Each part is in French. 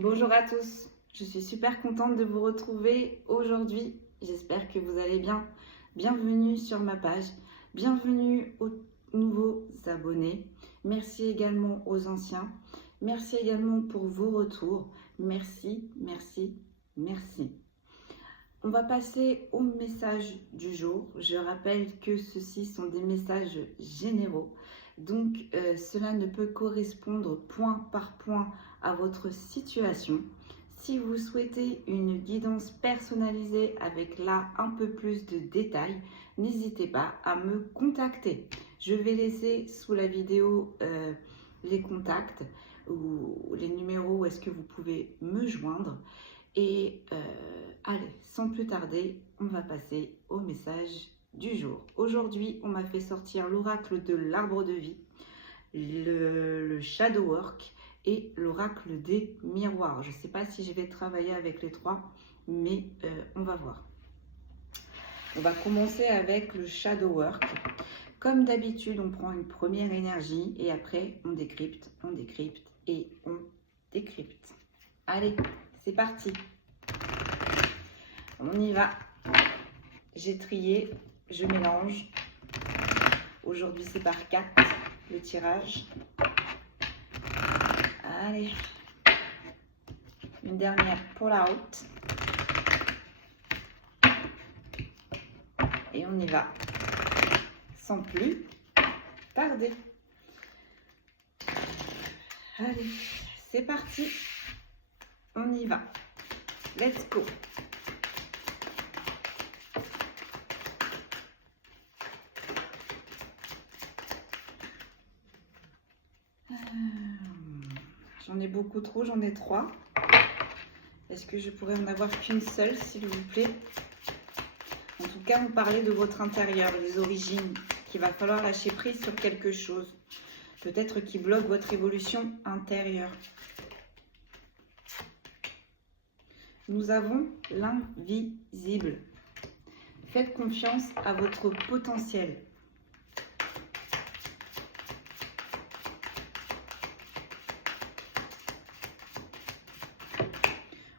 Bonjour à tous, je suis super contente de vous retrouver aujourd'hui. J'espère que vous allez bien. Bienvenue sur ma page, bienvenue aux nouveaux abonnés. Merci également aux anciens. Merci également pour vos retours. Merci, merci, merci. On va passer au message du jour. Je rappelle que ceux-ci sont des messages généraux. Donc, cela ne peut correspondre point par point à votre situation. Si vous souhaitez une guidance personnalisée avec là un peu plus de détails, n'hésitez pas à me contacter. Je vais laisser sous la vidéo les contacts ou les numéros où est-ce que vous pouvez me joindre. Et allez, sans plus tarder, on va passer au message du jour. Aujourd'hui, on m'a fait sortir l'oracle de l'arbre de vie, le shadow work et l'oracle des miroirs. Je ne sais pas si je vais travailler avec les trois, mais on va voir. On va commencer avec le shadow work. Comme d'habitude, on prend une première énergie et après on décrypte et on décrypte. Allez, c'est parti. On y va. J'ai trié, je mélange. Aujourd'hui, c'est par 4 le tirage. Allez. Une dernière pour la haute. Et on y va. Sans plus tarder. Allez, c'est parti. On y va. Let's go. J'en ai beaucoup trop, j'en ai 3. Est-ce que je pourrais en avoir qu'une seule, s'il vous plaît? En tout cas, on parlait de votre intérieur, les origines, qu'il va falloir lâcher prise sur quelque chose. Peut-être qui bloque votre évolution intérieure. Nous avons l'invisible. Faites confiance à votre potentiel.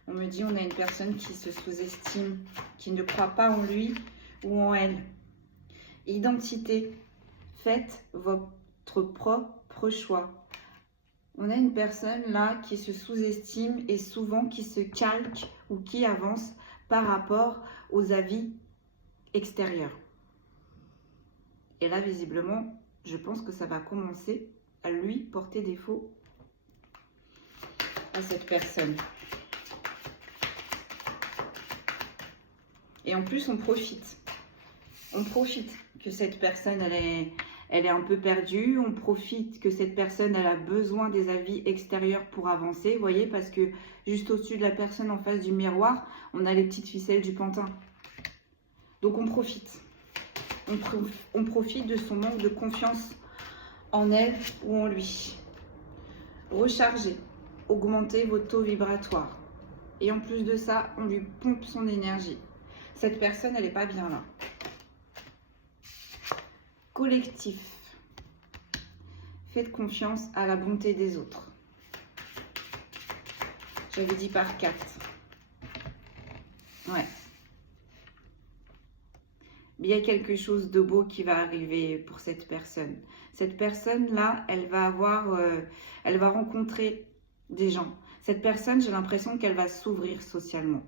On me dit on a une personne qui se sous-estime, qui ne croit pas en lui ou en elle. Identité. Faites votre propre choix. On a une personne là qui se sous-estime et souvent qui se calque ou qui avance par rapport aux avis extérieurs. Et là, visiblement, je pense que ça va commencer à lui porter défaut à cette personne. Et en plus, on profite. On profite que cette personne, elle est un peu perdue. On profite que cette personne, elle a besoin des avis extérieurs pour avancer. Vous voyez, parce que juste au-dessus de la personne en face du miroir, on a les petites ficelles du pantin. Donc, on profite. On profite de son manque de confiance en elle ou en lui. Rechargez. Augmentez vos taux vibratoires. Et en plus de ça, on lui pompe son énergie. Cette personne, elle n'est pas bien là. Collectif. Faites confiance à la bonté des autres. J'avais dit par 4. Ouais. Il y a quelque chose de beau qui va arriver pour cette personne. Cette personne-là, elle va rencontrer des gens. Cette personne, j'ai l'impression qu'elle va s'ouvrir socialement.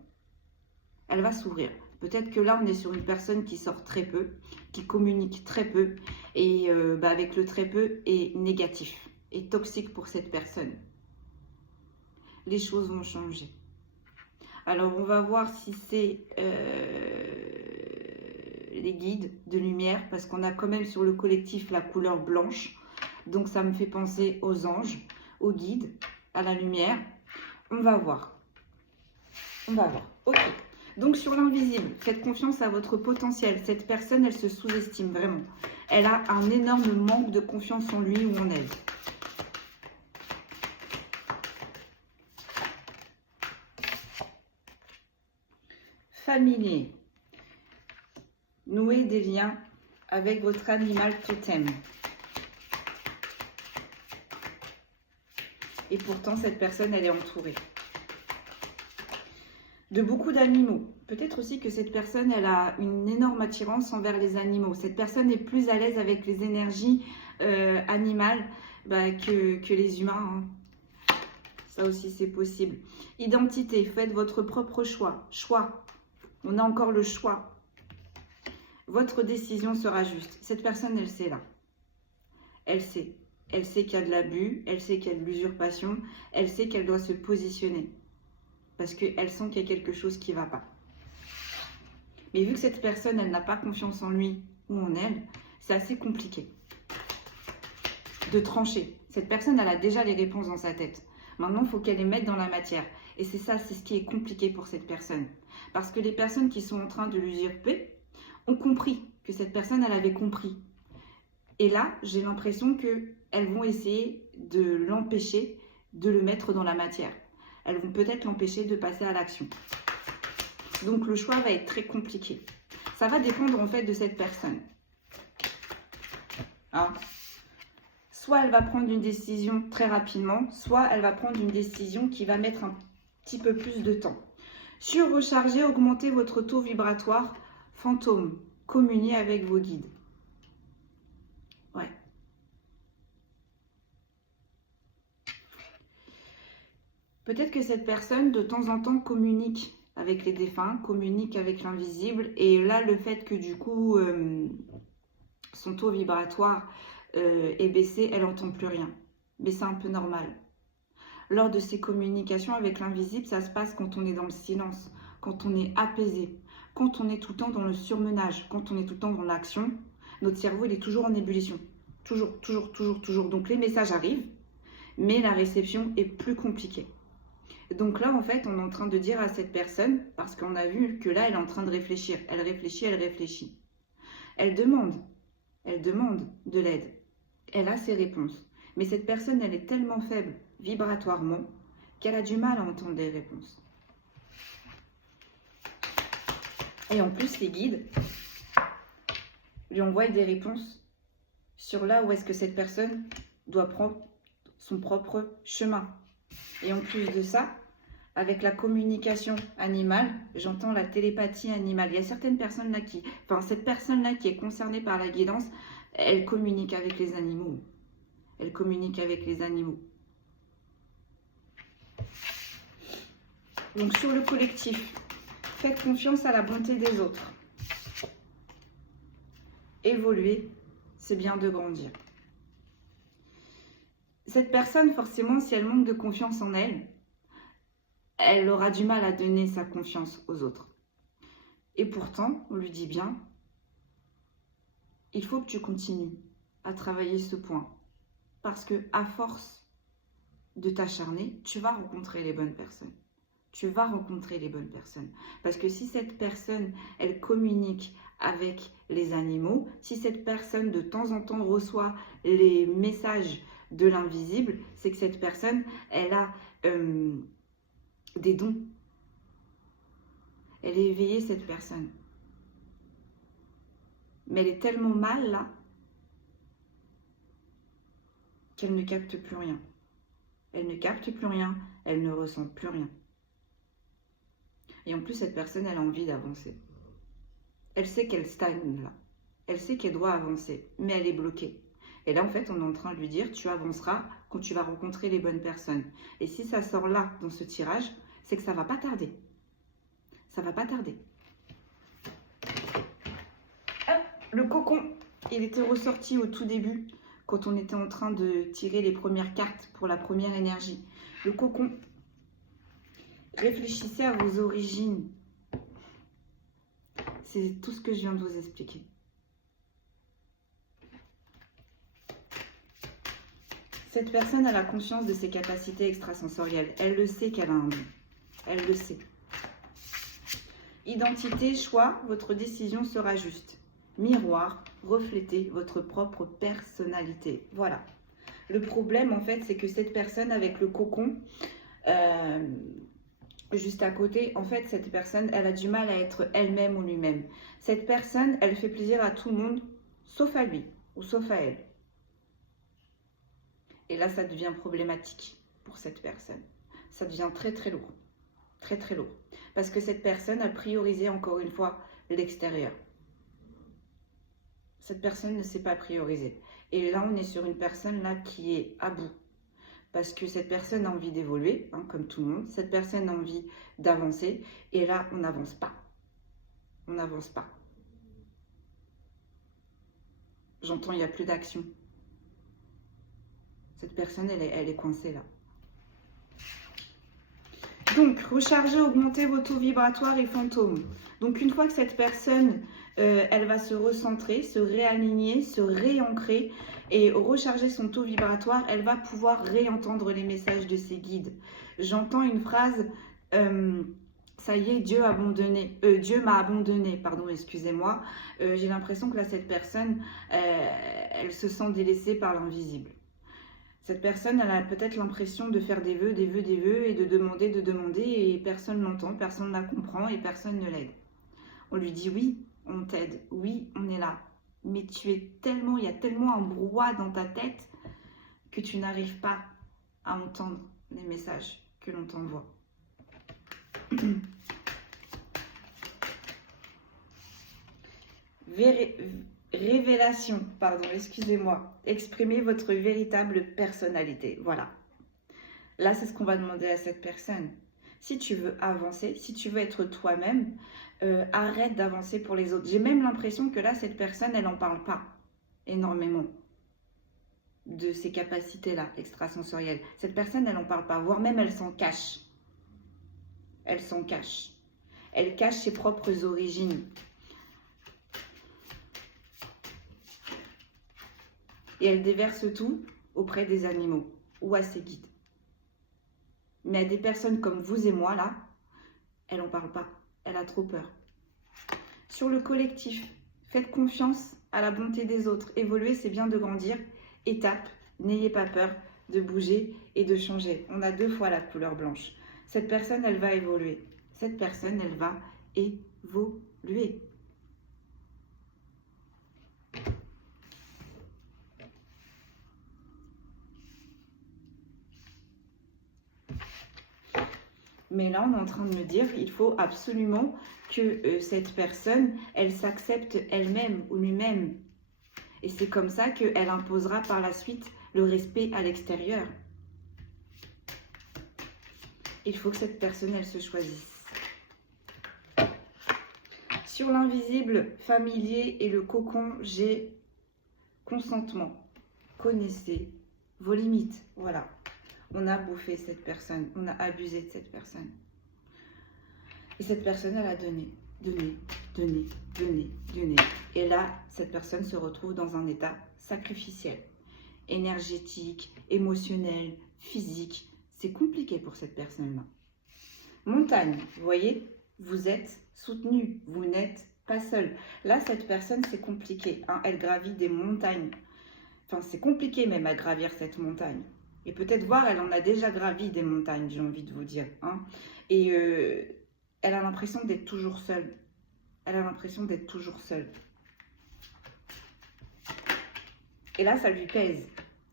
Elle va s'ouvrir. Peut-être que là, on est sur une personne qui sort très peu, qui communique très peu, et avec le très peu est négatif, et toxique pour cette personne. Les choses vont changer. Alors, on va voir si c'est les guides de lumière, parce qu'on a quand même sur le collectif la couleur blanche. Donc, ça me fait penser aux anges, aux guides, à la lumière. On va voir. On va voir. Ok. Donc, sur l'invisible, faites confiance à votre potentiel. Cette personne, elle se sous-estime vraiment. Elle a un énorme manque de confiance en lui ou en elle. Familier. Nouez des liens avec votre animal totem. Et pourtant, cette personne, elle est entourée. de beaucoup d'animaux. Peut-être aussi que cette personne, elle a une énorme attirance envers les animaux. Cette personne est plus à l'aise avec les énergies animales que les humains, hein. Ça aussi, c'est possible. Identité, faites votre propre choix. Choix, on a encore le choix. Votre décision sera juste. Cette personne, elle sait là. Elle sait. Elle sait qu'il y a de l'abus, elle sait qu'il y a de l'usurpation, elle sait qu'elle doit se positionner. Parce qu'elle sent qu'il y a quelque chose qui ne va pas. Mais vu que cette personne, elle n'a pas confiance en lui ou en elle, c'est assez compliqué de trancher. Cette personne, elle a déjà les réponses dans sa tête. Maintenant, il faut qu'elle les mette dans la matière. Et c'est ça, c'est ce qui est compliqué pour cette personne. Parce que les personnes qui sont en train de l'usurper ont compris que cette personne, elle avait compris. Et là, j'ai l'impression qu'elles vont essayer de l'empêcher de le mettre dans la matière. Elles vont peut-être l'empêcher de passer à l'action. Donc, le choix va être très compliqué. Ça va dépendre en fait de cette personne. Hein? Soit elle va prendre une décision très rapidement, soit elle va prendre une décision qui va mettre un petit peu plus de temps. Surrecharger, augmenter votre taux vibratoire. Fantôme, communier avec vos guides. Ouais. Peut-être que cette personne, de temps en temps, communique avec les défunts, communique avec l'invisible. Et là, le fait que du coup, son taux vibratoire est baissé, elle n'entend plus rien. Mais c'est un peu normal. Lors de ces communications avec l'invisible, ça se passe quand on est dans le silence, quand on est apaisé, quand on est tout le temps dans le surmenage, quand on est tout le temps dans l'action. Notre cerveau, il est toujours en ébullition. Toujours, toujours, toujours, toujours. Donc les messages arrivent, mais la réception est plus compliquée. Donc là, en fait, on est en train de dire à cette personne, parce qu'on a vu que là, elle est en train de réfléchir. Elle réfléchit, elle réfléchit. Elle demande de l'aide. Elle a ses réponses. Mais cette personne, elle est tellement faible vibratoirement qu'elle a du mal à entendre les réponses. Et en plus, les guides lui envoient des réponses sur là où est-ce que cette personne doit prendre son propre chemin. Et en plus de ça, avec la communication animale, j'entends la télépathie animale. Il y a certaines personnes là qui... Enfin, cette personne-là qui est concernée par la guidance, elle communique avec les animaux. Elle communique avec les animaux. Donc, sur le collectif, faites confiance à la bonté des autres. Évoluer, c'est bien de grandir. Cette personne, forcément, si elle manque de confiance en elle, elle aura du mal à donner sa confiance aux autres. Et pourtant, on lui dit bien, il faut que tu continues à travailler ce point. Parce que à force de t'acharner, tu vas rencontrer les bonnes personnes. Tu vas rencontrer les bonnes personnes. Parce que si cette personne, elle communique avec les animaux, si cette personne de temps en temps reçoit les messages de l'invisible, c'est que cette personne, elle a des dons. Elle est éveillée, cette personne. Mais elle est tellement mal là qu'elle ne capte plus rien. Elle ne capte plus rien, elle ne ressent plus rien. Et en plus, cette personne, elle a envie d'avancer. Elle sait qu'elle stagne là. Elle sait qu'elle doit avancer, mais elle est bloquée. Et là, en fait, on est en train de lui dire, tu avanceras quand tu vas rencontrer les bonnes personnes. Et si ça sort là, dans ce tirage, c'est que ça ne va pas tarder. Ça ne va pas tarder. Hop, le cocon, il était ressorti au tout début, quand on était en train de tirer les premières cartes pour la première énergie. Le cocon. Réfléchissez à vos origines. C'est tout ce que je viens de vous expliquer. Cette personne a la conscience de ses capacités extrasensorielles. Elle le sait qu'elle a un don. Elle le sait. Identité, choix, votre décision sera juste. Miroir, reflétez votre propre personnalité. Voilà. Le problème, en fait, c'est que cette personne avec le cocon, juste à côté, en fait, cette personne, elle a du mal à être elle-même ou lui-même. Cette personne, elle fait plaisir à tout le monde, sauf à lui ou sauf à elle. Et là, ça devient problématique pour cette personne. Ça devient très, très lourd. Très très lourd. Parce que cette personne a priorisé encore une fois l'extérieur. Cette personne ne s'est pas priorisée. Et là, on est sur une personne là qui est à bout. Parce que cette personne a envie d'évoluer, hein, comme tout le monde. Cette personne a envie d'avancer. Et là, on n'avance pas. On n'avance pas. J'entends, il n'y a plus d'action. Cette personne, elle est coincée là. Donc, recharger, augmenter vos taux vibratoires et fantômes. Donc, une fois que cette personne, elle va se recentrer, se réaligner, se réancrer et recharger son taux vibratoire, elle va pouvoir réentendre les messages de ses guides. J'entends une phrase, ça y est, Dieu m'a abandonné, pardon, excusez-moi. J'ai l'impression que là, cette personne, elle se sent délaissée par l'invisible. Cette personne, elle a peut-être l'impression de faire des vœux et de demander et personne ne l'entend, personne ne la comprend et personne ne l'aide. On lui dit oui, on t'aide, oui, on est là. Mais il y a tellement un brouhaha dans ta tête que tu n'arrives pas à entendre les messages que l'on t'envoie. Révélation, pardon, excusez-moi. Exprimez votre véritable personnalité. Voilà. Là, c'est ce qu'on va demander à cette personne. Si tu veux avancer, si tu veux être toi-même, arrête d'avancer pour les autres. J'ai même l'impression que là, cette personne, elle n'en parle pas énormément de ces capacités-là extrasensorielles. Cette personne, elle n'en parle pas, voire même elle s'en cache. Elle s'en cache. Elle cache ses propres origines. Et elle déverse tout auprès des animaux ou à ses guides. Mais à des personnes comme vous et moi, là, elle n'en parle pas. Elle a trop peur. Sur le collectif, faites confiance à la bonté des autres. Évoluer, c'est bien de grandir. Étape, n'ayez pas peur de bouger et de changer. On a 2 fois la couleur blanche. Cette personne, elle va évoluer. Cette personne, elle va évoluer. Mais là, on est en train de me dire qu'il faut absolument que cette personne, elle s'accepte elle-même ou lui-même. Et c'est comme ça qu'elle imposera par la suite le respect à l'extérieur. Il faut que cette personne, elle se choisisse. Sur l'invisible, familier et le cocon, j'ai consentement. Connaissez vos limites. Voilà. On a bouffé cette personne, on a abusé de cette personne. Et cette personne, elle a donné. Et là, cette personne se retrouve dans un état sacrificiel, énergétique, émotionnel, physique. C'est compliqué pour cette personne-là. Montagne, vous voyez, vous êtes soutenu, vous n'êtes pas seul. Là, cette personne, c'est compliqué. Hein, elle gravit des montagnes. Enfin, c'est compliqué même à gravir cette montagne. Et peut-être voir, elle en a déjà gravi des montagnes, j'ai envie de vous dire. Hein. Et elle a l'impression d'être toujours seule. Elle a l'impression d'être toujours seule. Et là, ça lui pèse.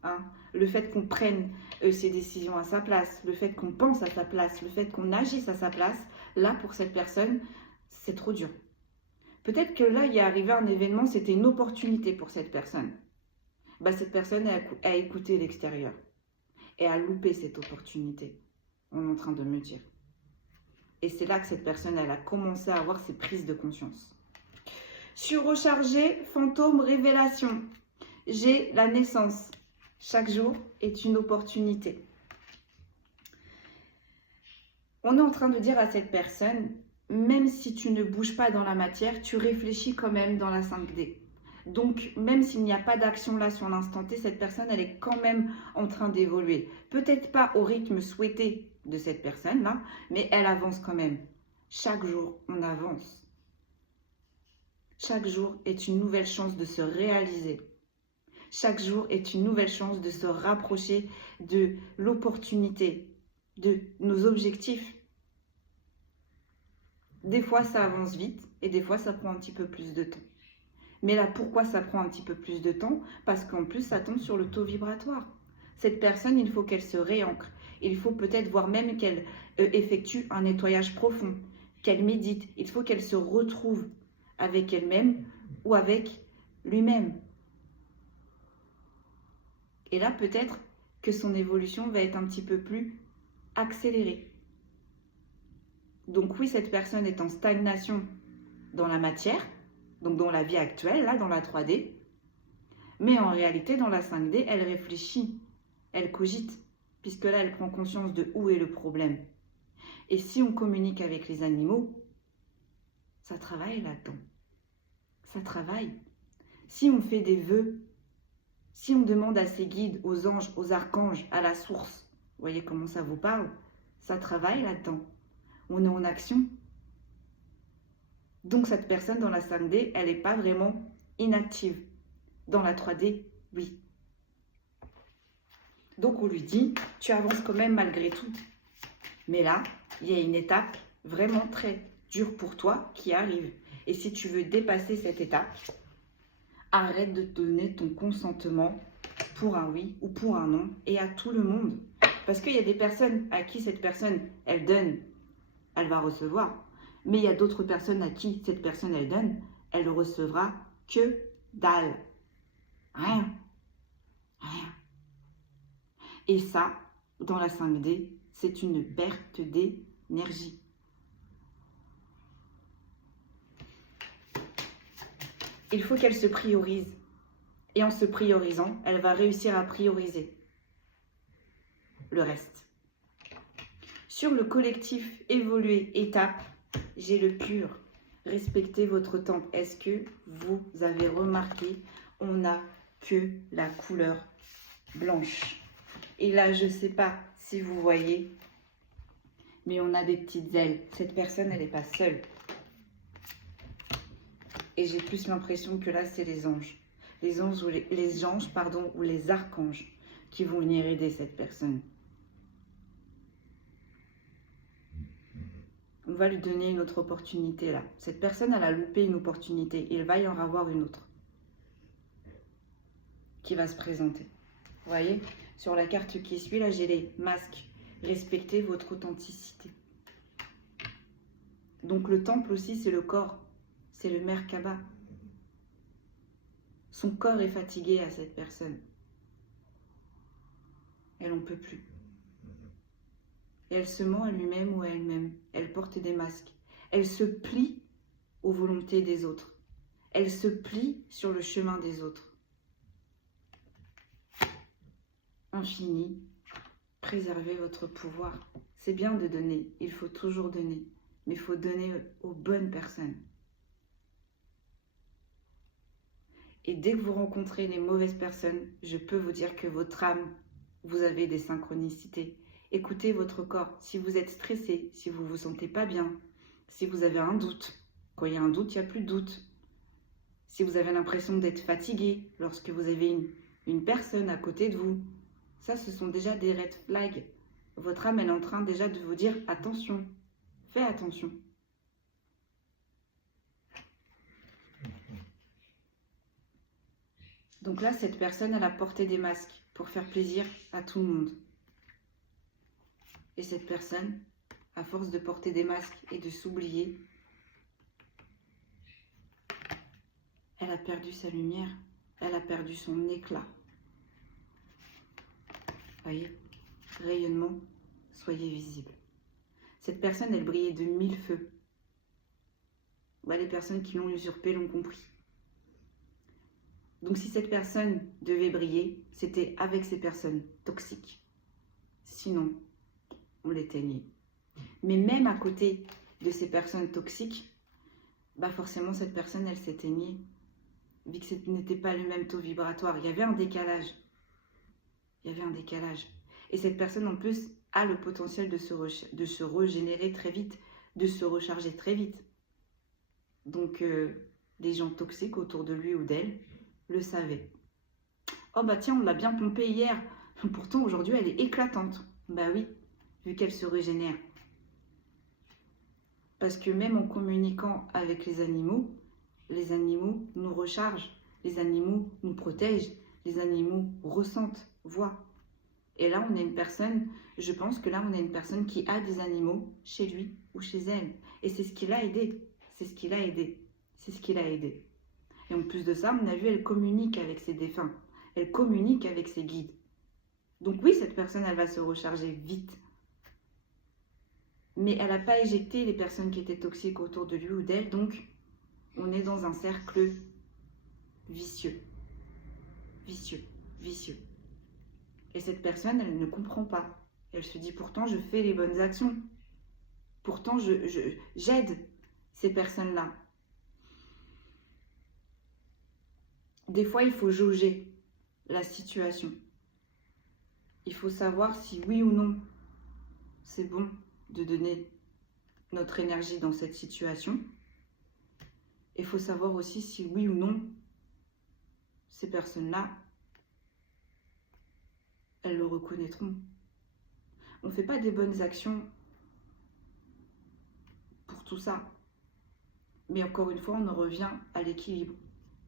Hein. Le fait qu'on prenne ses décisions à sa place, le fait qu'on pense à sa place, le fait qu'on agisse à sa place, là, pour cette personne, c'est trop dur. Peut-être que là, il est arrivé un événement, c'était une opportunité pour cette personne. Bah, cette personne a écouté l'extérieur. Et a loupé cette opportunité, on est en train de me dire. Et c'est là que cette personne, elle a commencé à avoir ses prises de conscience. Surrechargé, fantôme, révélation. J'ai la naissance. Chaque jour est une opportunité. On est en train de dire à cette personne, même si tu ne bouges pas dans la matière, tu réfléchis quand même dans la 5D. Donc, même s'il n'y a pas d'action là sur l'instant T, cette personne, elle est quand même en train d'évoluer. Peut-être pas au rythme souhaité de cette personne-là, mais elle avance quand même. Chaque jour, on avance. Chaque jour est une nouvelle chance de se réaliser. Chaque jour est une nouvelle chance de se rapprocher de l'opportunité, de nos objectifs. Des fois, ça avance vite et des fois, ça prend un petit peu plus de temps. Mais là, pourquoi ça prend un petit peu plus de temps? Parce qu'en plus, ça tombe sur le taux vibratoire. Cette personne, il faut qu'elle se réancre. Il faut peut-être voir même qu'elle effectue un nettoyage profond, qu'elle médite. Il faut qu'elle se retrouve avec elle-même ou avec lui-même. Et là, peut-être que son évolution va être un petit peu plus accélérée. Donc oui, cette personne est en stagnation dans la matière, donc dans la vie actuelle, là, dans la 3D. Mais en réalité, dans la 5D, elle réfléchit, elle cogite, puisque là, elle prend conscience de où est le problème. Et si on communique avec les animaux, ça travaille là-dedans. Ça travaille. Si on fait des vœux, si on demande à ses guides, aux anges, aux archanges, à la source, vous voyez comment ça vous parle? Ça travaille là-dedans. On est en action. Donc cette personne dans la 5D, elle n'est pas vraiment inactive. Dans la 3D, oui. Donc on lui dit, tu avances quand même malgré tout. Mais là, il y a une étape vraiment très dure pour toi qui arrive. Et si tu veux dépasser cette étape, arrête de donner ton consentement pour un oui ou pour un non et à tout le monde. Parce qu'il y a des personnes à qui cette personne, elle donne, elle va recevoir. Mais il y a d'autres personnes à qui cette personne, elle donne, elle ne recevra que dalle. Rien. Rien. Et ça, dans la 5D, c'est une perte d'énergie. Il faut qu'elle se priorise. Et en se priorisant, elle va réussir à prioriser le reste. Sur le collectif évoluer étape, j'ai le pur. Respectez votre temple. Est-ce que vous avez remarqué, on n'a que la couleur blanche. Et là, je ne sais pas si vous voyez, mais on a des petites ailes. Cette personne, elle n'est pas seule. Et j'ai plus l'impression que là, c'est les anges. Les anges ou les anges, pardon, ou les archanges qui vont venir aider cette personne. On va lui donner une autre opportunité là. Cette personne, elle a loupé une opportunité. Il va y en avoir une autre qui va se présenter. Vous voyez, sur la carte qui suit, là, j'ai les masques. Respectez votre authenticité. Donc le temple aussi, c'est le corps. C'est le Merkaba. Son corps est fatigué à cette personne. Elle n'en peut plus. Et elle se ment à lui-même ou à elle-même. Elle porte des masques. Elle se plie aux volontés des autres. Elle se plie sur le chemin des autres. Infini, préservez votre pouvoir. C'est bien de donner, il faut toujours donner. Mais il faut donner aux bonnes personnes. Et dès que vous rencontrez les mauvaises personnes, je peux vous dire que votre âme, vous avez des synchronicités. Écoutez votre corps. Si vous êtes stressé, si vous ne vous sentez pas bien, si vous avez un doute, quand il y a un doute, il n'y a plus de doute. Si vous avez l'impression d'être fatigué, lorsque vous avez une personne à côté de vous, ça, ce sont déjà des red flags. Votre âme, elle est en train déjà de vous dire « Attention, fais attention ». Donc là, cette personne, elle a porté des masques pour faire plaisir à tout le monde. Et cette personne, à force de porter des masques et de s'oublier, elle a perdu sa lumière, elle a perdu son éclat. Voyez, rayonnement, soyez visible. Cette personne, elle brillait de 1000 feux. Les personnes qui l'ont usurpé l'ont compris. Donc si cette personne devait briller, c'était avec ces personnes toxiques. Sinon, on l'éteignait. Mais même à côté de ces personnes toxiques, forcément cette personne, elle s'éteignait. Vu que ce n'était pas le même taux vibratoire, il y avait un décalage. Il y avait un décalage. Et cette personne, en plus, a le potentiel de se régénérer très vite, de se recharger très vite. Donc, les gens toxiques autour de lui ou d'elle le savaient. Oh tiens, on l'a bien pompée hier. Pourtant, aujourd'hui, elle est éclatante. Oui, vu qu'elle se régénère. Parce que même en communiquant avec les animaux nous rechargent, les animaux nous protègent, les animaux ressentent, voient. Et là, on a une personne, je pense que là, on a une personne qui a des animaux chez lui ou chez elle. Et c'est ce qui l'a aidé. C'est ce qui l'a aidé. C'est ce qui l'a aidé. Et en plus de ça, on a vu, elle communique avec ses défunts. Elle communique avec ses guides. Donc oui, cette personne, elle va se recharger vite. Mais elle n'a pas éjecté les personnes qui étaient toxiques autour de lui ou d'elle. Donc, on est dans un cercle vicieux. Vicieux. Vicieux. Et cette personne, elle ne comprend pas. Elle se dit, pourtant, je fais les bonnes actions. Pourtant, j'aide ces personnes-là. Des fois, il faut jauger la situation. Il faut savoir si oui ou non, c'est bon de donner notre énergie dans cette situation. Il faut savoir aussi si oui ou non, ces personnes-là, elles le reconnaîtront. On ne fait pas des bonnes actions pour tout ça. Mais encore une fois, on en revient à l'équilibre.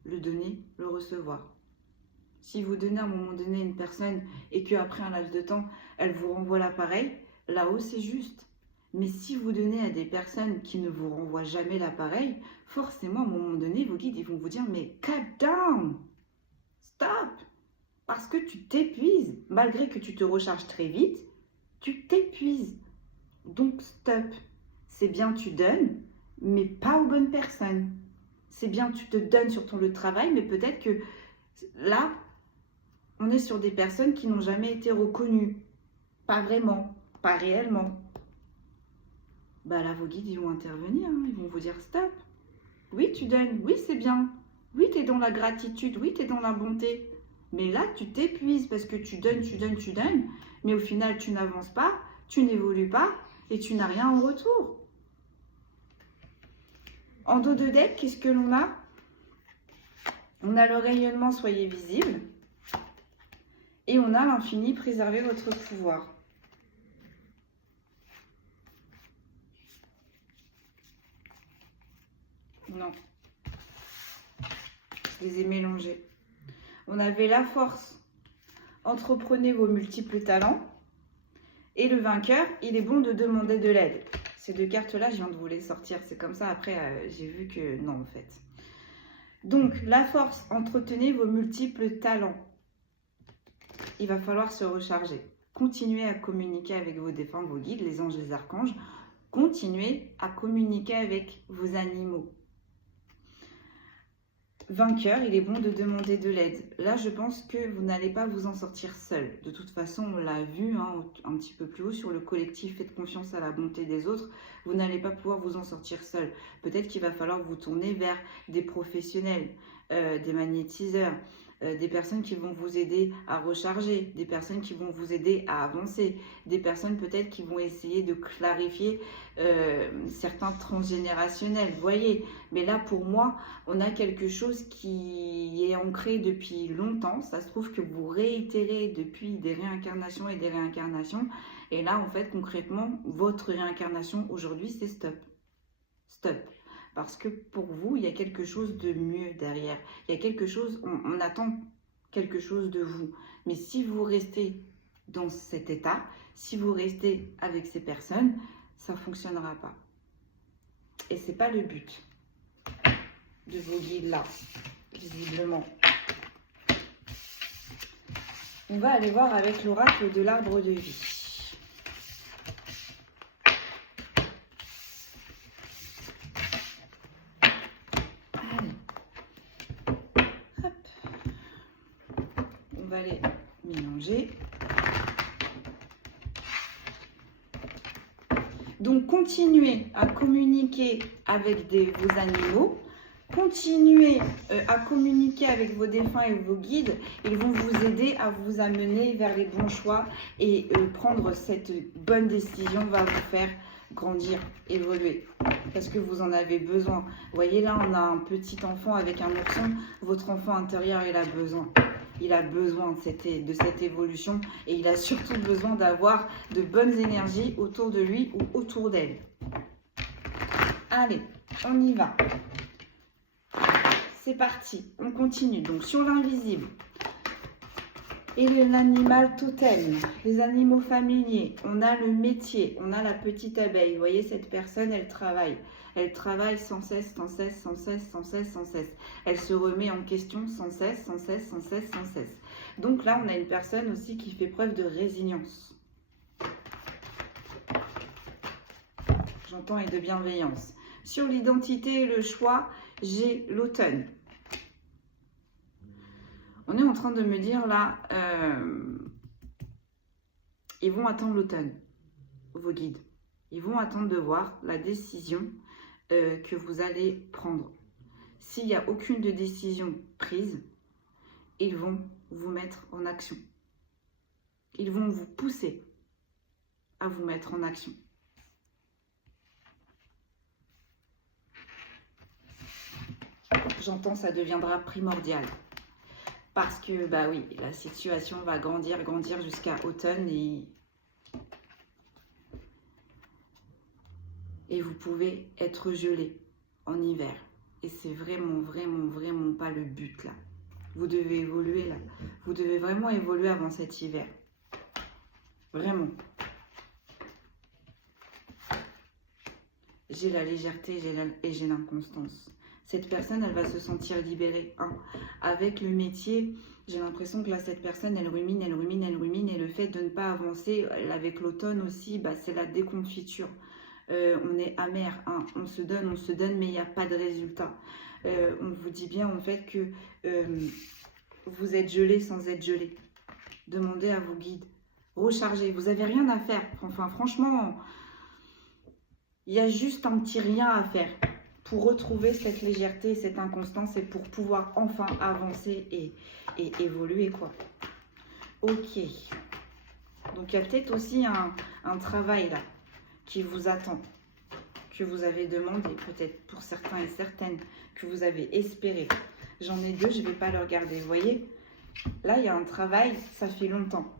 Le donner, le recevoir. Si vous donnez à un moment donné à une personne et qu'après un laps de temps, elle vous renvoie l'appareil, là-haut, c'est juste. Mais si vous donnez à des personnes qui ne vous renvoient jamais l'appareil, forcément, à un moment donné, vos guides ils vont vous dire « Mais cut down! Stop !» Parce que tu t'épuises. Malgré que tu te recharges très vite, tu t'épuises. Donc, stop. C'est bien, tu donnes, mais pas aux bonnes personnes. C'est bien, tu te donnes sur ton lieu de travail, mais peut-être que là, on est sur des personnes qui n'ont jamais été reconnues. Pas vraiment, pas réellement. Bah là, vos guides, ils vont intervenir, hein. Ils vont vous dire stop. Oui, tu donnes, oui, c'est bien. Oui, tu es dans la gratitude, oui, tu es dans la bonté. Mais là, tu t'épuises parce que tu donnes, mais au final, tu n'avances pas, tu n'évolues pas et tu n'as rien en retour. En dos de deck, qu'est-ce que l'on a? On a le rayonnement, soyez visible. Et on a l'infini, préservez votre pouvoir. Non. Je les ai mélangés. On avait la force. Entreprenez vos multiples talents. Et le vainqueur, il est bon de demander de l'aide. Ces deux cartes-là, je viens de vous les sortir. C'est comme ça, après, j'ai vu que non, en fait. Donc, la force, entretenez vos multiples talents. Il va falloir se recharger. Continuez à communiquer avec vos défunts, vos guides, les anges et les archanges. Continuez à communiquer avec vos animaux. Vainqueur, il est bon de demander de l'aide. Là, je pense que vous n'allez pas vous en sortir seul. De toute façon, on l'a vu un petit peu plus haut sur le collectif. Faites confiance à la bonté des autres. Vous n'allez pas pouvoir vous en sortir seul. Peut-être qu'il va falloir vous tourner vers des professionnels, des magnétiseurs, des personnes qui vont vous aider à recharger, des personnes qui vont vous aider à avancer, des personnes peut-être qui vont essayer de clarifier certains transgénérationnels, vous voyez. Mais là, pour moi, on a quelque chose qui est ancré depuis longtemps. Ça se trouve que vous réitérez depuis des réincarnations et des réincarnations. Et là, en fait, concrètement, votre réincarnation aujourd'hui, c'est stop. Stop. Parce que pour vous, il y a quelque chose de mieux derrière. Il y a quelque chose, on attend quelque chose de vous. Mais si vous restez dans cet état, si vous restez avec ces personnes, ça ne fonctionnera pas. Et ce n'est pas le but de vos guides-là, visiblement. On va aller voir avec l'oracle de l'arbre de vie. On va les mélanger. Donc, continuez à communiquer avec vos animaux. Continuez à communiquer avec vos défunts et vos guides. Ils vont vous aider à vous amener vers les bons choix. Et prendre cette bonne décision va vous faire grandir, évoluer. Parce que vous en avez besoin. Vous voyez, là, on a un petit enfant avec un ourson. Votre enfant intérieur, il a besoin. Il a besoin de cette évolution et il a surtout besoin d'avoir de bonnes énergies autour de lui ou autour d'elle. Allez, on y va. C'est parti, on continue. Donc sur l'invisible, Et l'animal totem, les animaux familiers, on a le métier, on a la petite abeille. Vous voyez, cette personne, elle travaille. Elle travaille sans cesse, sans cesse, sans cesse, sans cesse, sans cesse. Elle se remet en question sans cesse, sans cesse, sans cesse, sans cesse. Donc là, on a une personne aussi qui fait preuve de résilience. J'entends, et de bienveillance. Sur l'identité et le choix, j'ai l'automne. On est en train de me dire là, ils vont attendre l'automne, vos guides. Ils vont attendre de voir la décision que vous allez prendre. S'il n'y a aucune de décision prise, ils vont vous mettre en action. Ils vont vous pousser à vous mettre en action. J'entends, ça deviendra primordial. Parce que, bah oui, la situation va grandir jusqu'à automne et vous pouvez être gelé en hiver. Et c'est vraiment pas le but là. Vous devez évoluer là. Vous devez vraiment évoluer avant cet hiver. Vraiment. J'ai la légèreté et j'ai l'inconstance. Cette personne, elle va se sentir libérée. Hein. Avec le métier, j'ai l'impression que là, cette personne, elle rumine. Et le fait de ne pas avancer, avec l'automne aussi, bah, c'est la déconfiture. On est amer, hein. On se donne, mais il n'y a pas de résultat. On vous dit bien, en fait, que vous êtes gelé sans être gelé. Demandez à vos guides. Rechargez. Vous n'avez rien à faire. Enfin, franchement, il y a juste un petit rien à faire pour retrouver cette légèreté, cette inconstance et pour pouvoir enfin avancer et évoluer, quoi. Ok. Donc, il y a peut-être aussi un travail là qui vous attend, que vous avez demandé, peut-être pour certains et certaines, que vous avez espéré. J'en ai deux, je ne vais pas le regarder. Vous voyez, là, il y a un travail, ça fait longtemps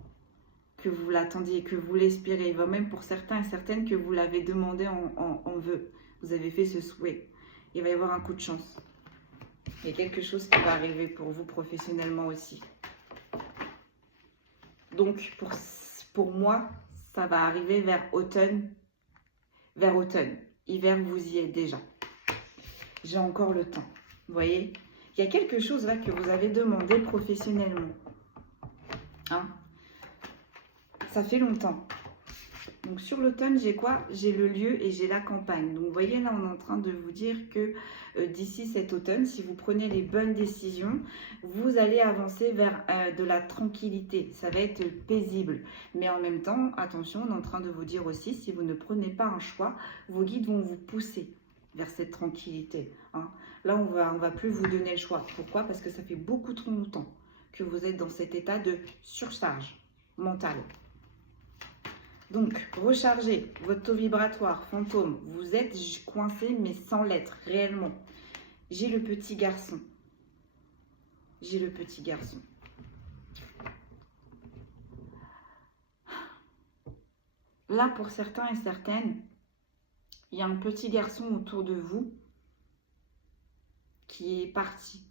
que vous l'attendiez, que vous l'espérez. Même pour certains et certaines que vous l'avez demandé en vœu. Vous avez fait ce souhait. Il va y avoir un coup de chance. Il y a quelque chose qui va arriver pour vous professionnellement aussi. Donc, pour moi, ça va arriver vers automne. Vers automne. Hiver, vous y êtes déjà. J'ai encore le temps. Vous voyez? Il y a quelque chose là que vous avez demandé professionnellement. Hein? Ça fait longtemps. Donc sur l'automne, j'ai quoi? J'ai le lieu et j'ai la campagne. Donc vous voyez, là, on est en train de vous dire que d'ici cet automne, si vous prenez les bonnes décisions, vous allez avancer vers de la tranquillité. Ça va être paisible. Mais en même temps, attention, on est en train de vous dire aussi, si vous ne prenez pas un choix, vos guides vont vous pousser vers cette tranquillité. Hein. Là, on va plus vous donner le choix. Pourquoi? Parce que ça fait beaucoup trop longtemps que vous êtes dans cet état de surcharge mentale. Donc, rechargez votre taux vibratoire, fantôme. Vous êtes coincé, mais sans l'être, réellement. J'ai le petit garçon. J'ai le petit garçon. Là, pour certains et certaines, il y a un petit garçon autour de vous qui est parti.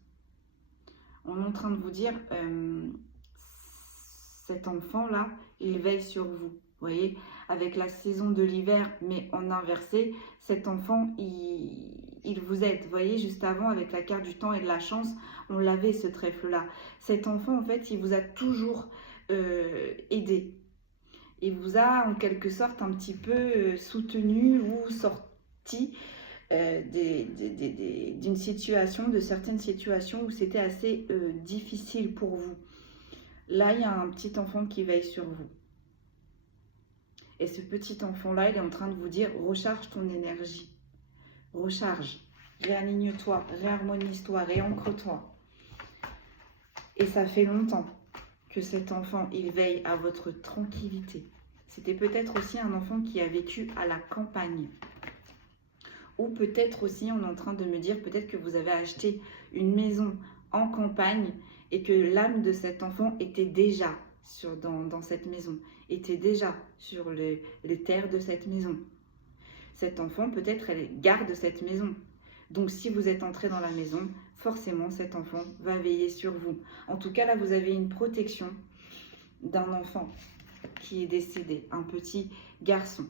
On est en train de vous dire, cet enfant-là, il veille sur vous. Vous voyez, avec la saison de l'hiver, mais en inversé, cet enfant, il vous aide. Vous voyez, juste avant, avec la carte du temps et de la chance, on l'avait, ce trèfle-là. Cet enfant, en fait, il vous a toujours aidé. Il vous a, en quelque sorte, un petit peu soutenu ou sorti d'une situation, de certaines situations où c'était assez difficile pour vous. Là, il y a un petit enfant qui veille sur vous. Et ce petit enfant-là, il est en train de vous dire, recharge ton énergie. Recharge, réaligne-toi, réharmonise-toi, réancre-toi. Et ça fait longtemps que cet enfant, il veille à votre tranquillité. C'était peut-être aussi un enfant qui a vécu à la campagne. Ou peut-être aussi, on est en train de me dire, peut-être que vous avez acheté une maison en campagne et que l'âme de cet enfant était déjà dans cette maison, était déjà sur les terres de cette maison. Cet enfant, peut-être, elle garde cette maison. Donc, si vous êtes entré dans la maison, forcément, cet enfant va veiller sur vous. En tout cas, là, vous avez une protection d'un enfant qui est décédé, un petit garçon.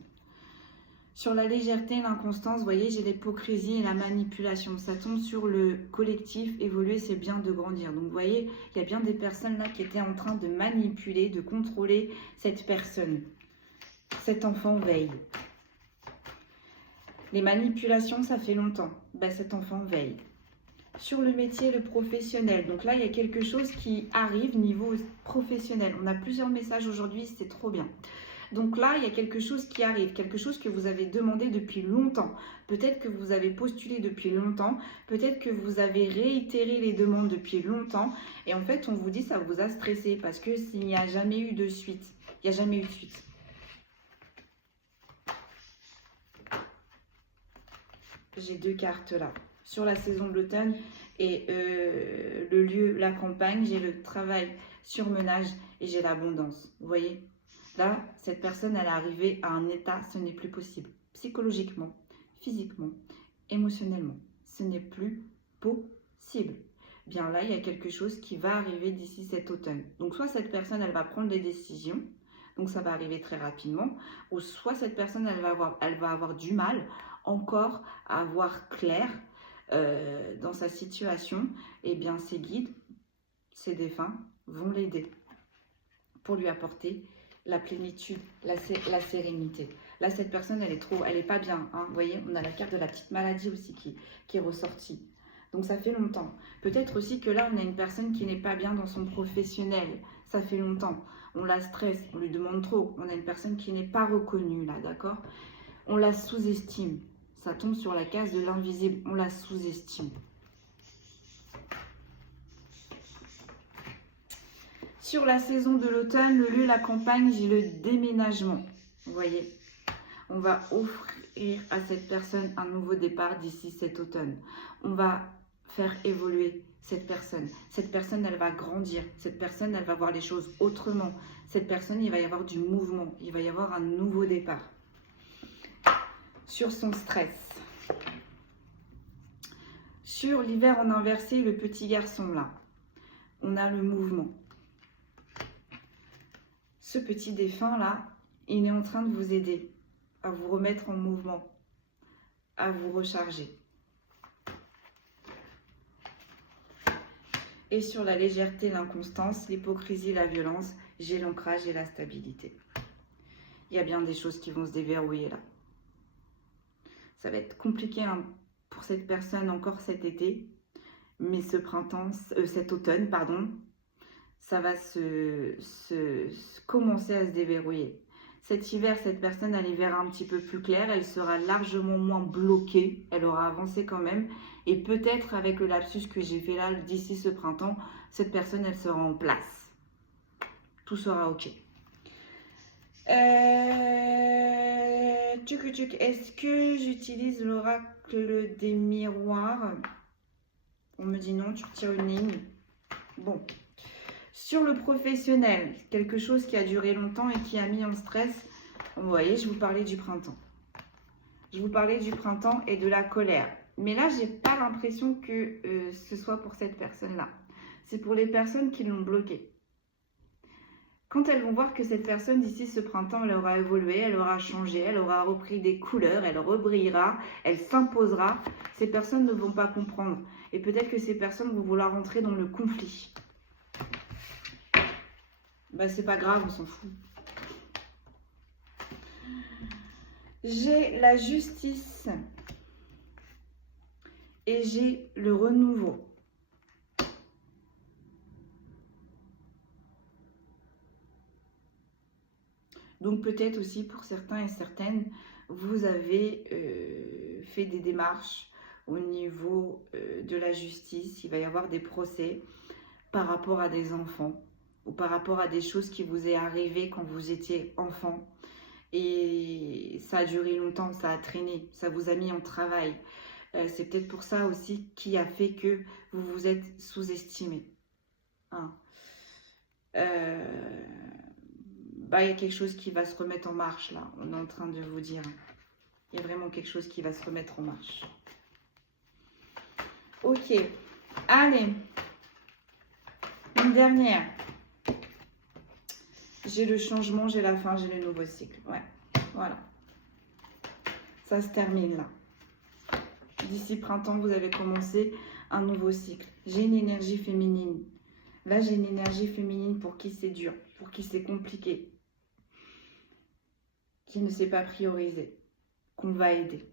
Sur la légèreté et l'inconstance, vous voyez, j'ai l'hypocrisie et la manipulation. Ça tombe sur le collectif, évoluer, c'est bien de grandir. Donc, vous voyez, il y a bien des personnes là qui étaient en train de manipuler, de contrôler cette personne. Cet enfant veille. Les manipulations, ça fait longtemps. Ben, cet enfant veille. Sur le métier, le professionnel. Donc là, il y a quelque chose qui arrive niveau professionnel. On a plusieurs messages aujourd'hui, c'est trop bien. Donc là, il y a quelque chose qui arrive, quelque chose que vous avez demandé depuis longtemps. Peut-être que vous avez postulé depuis longtemps, peut-être que vous avez réitéré les demandes depuis longtemps. Et en fait, on vous dit ça vous a stressé parce que s'il n'y a jamais eu de suite, il n'y a jamais eu de suite. J'ai deux cartes là. Sur la saison de l'automne et le lieu, la campagne, j'ai le travail, surmenage et j'ai l'abondance. Vous voyez ? Là, cette personne, elle est arrivée à un état, ce n'est plus possible. Psychologiquement, physiquement, émotionnellement, ce n'est plus possible. Bien là, il y a quelque chose qui va arriver d'ici cet automne. Donc, soit cette personne, elle va prendre des décisions, donc ça va arriver très rapidement, ou soit cette personne, elle va avoir du mal encore à voir clair dans sa situation. Et bien, ses guides, ses défunts vont l'aider pour lui apporter la plénitude, la sérénité. Là, cette personne, elle est pas bien. Hein. Vous voyez, on a la carte de la petite maladie aussi qui est ressortie. Donc, ça fait longtemps. Peut-être aussi que là, on a une personne qui n'est pas bien dans son professionnel. Ça fait longtemps. On la stresse, on lui demande trop. On a une personne qui n'est pas reconnue, là, d'accord? On la sous-estime. Ça tombe sur la case de l'invisible. On la sous-estime. Sur la saison de l'automne, le lieu, la campagne, j'ai le déménagement. Vous voyez, on va offrir à cette personne un nouveau départ d'ici cet automne. On va faire évoluer cette personne. Cette personne, elle va grandir. Cette personne, elle va voir les choses autrement. Cette personne, il va y avoir du mouvement. Il va y avoir un nouveau départ. Sur son stress. Sur l'hiver en inversé, le petit garçon là, on a le mouvement. Ce petit défunt là, il est en train de vous aider à vous remettre en mouvement, à vous recharger. Et sur la légèreté, l'inconstance, l'hypocrisie, la violence, j'ai l'ancrage et la stabilité. Il y a bien des choses qui vont se déverrouiller là. Ça va être compliqué hein, pour cette personne encore cet été, mais cet automne, pardon, ça va commencer à se déverrouiller. Cet hiver, cette personne, elle y verra un petit peu plus clair, elle sera largement moins bloquée, elle aura avancé quand même. Et peut-être avec le lapsus que j'ai fait là, d'ici ce printemps, cette personne, elle sera en place. Tout sera ok. Est-ce que j'utilise l'oracle des miroirs? On me dit non, tu retires une ligne. Bon. Sur le professionnel, quelque chose qui a duré longtemps et qui a mis en stress, vous voyez, je vous parlais du printemps. Je vous parlais du printemps et de la colère. Mais là, je n'ai pas l'impression que ce soit pour cette personne-là. C'est pour les personnes qui l'ont bloqué. Quand elles vont voir que cette personne, d'ici ce printemps, elle aura évolué, elle aura changé, elle aura repris des couleurs, elle rebrillera, elle s'imposera, ces personnes ne vont pas comprendre. Et peut-être que ces personnes vont vouloir entrer dans le conflit. Bah, c'est pas grave, on s'en fout. J'ai la justice et j'ai le renouveau. Donc peut-être aussi pour certains et certaines, vous avez fait des démarches au niveau de la justice. Il va y avoir des procès par rapport à des enfants ou par rapport à des choses qui vous est arrivé quand vous étiez enfant. Et ça a duré longtemps, ça a traîné, ça vous a mis en travail. C'est peut-être pour ça aussi qui a fait que vous vous êtes sous-estimé. Hein. Bah, il y a quelque chose qui va se remettre en marche là, on est en train de vous dire. Il y a vraiment quelque chose qui va se remettre en marche. Ok, allez. Une dernière. j'ai le changement, j'ai la fin, j'ai le nouveau cycle. Ouais, voilà. Ça se termine là. D'ici printemps, vous avez commencé un nouveau cycle. J'ai une énergie féminine. Là, j'ai une énergie féminine pour qui c'est dur, pour qui c'est compliqué, qui ne sait pas prioriser, qu'on va aider.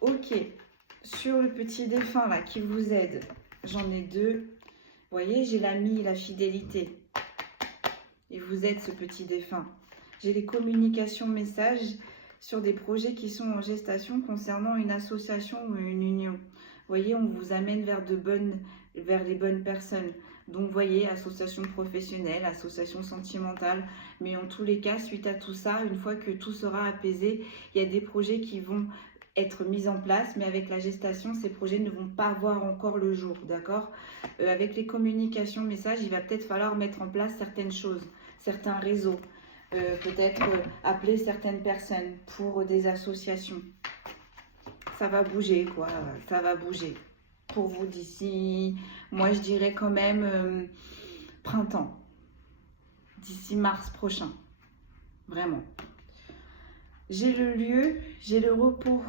Ok, sur le petit défunt là qui vous aide, j'en ai deux. Vous voyez, j'ai l'ami, la fidélité. Et vous êtes ce petit défunt. J'ai les communications messages sur des projets qui sont en gestation concernant une association ou une union. Vous voyez, on vous amène vers les bonnes personnes. Donc, vous voyez, association professionnelle, association sentimentale. Mais en tous les cas, suite à tout ça, une fois que tout sera apaisé, il y a des projets qui vont être mis en place, mais avec la gestation, ces projets ne vont pas voir encore le jour, d'accord? Avec les communications messages, il va peut-être falloir mettre en place certaines choses, certains réseaux, peut-être appeler certaines personnes pour des associations. Ça va bouger, quoi, ça va bouger. Pour vous d'ici, moi je dirais quand même printemps, d'ici mars prochain, vraiment. J'ai le lieu, j'ai le repos.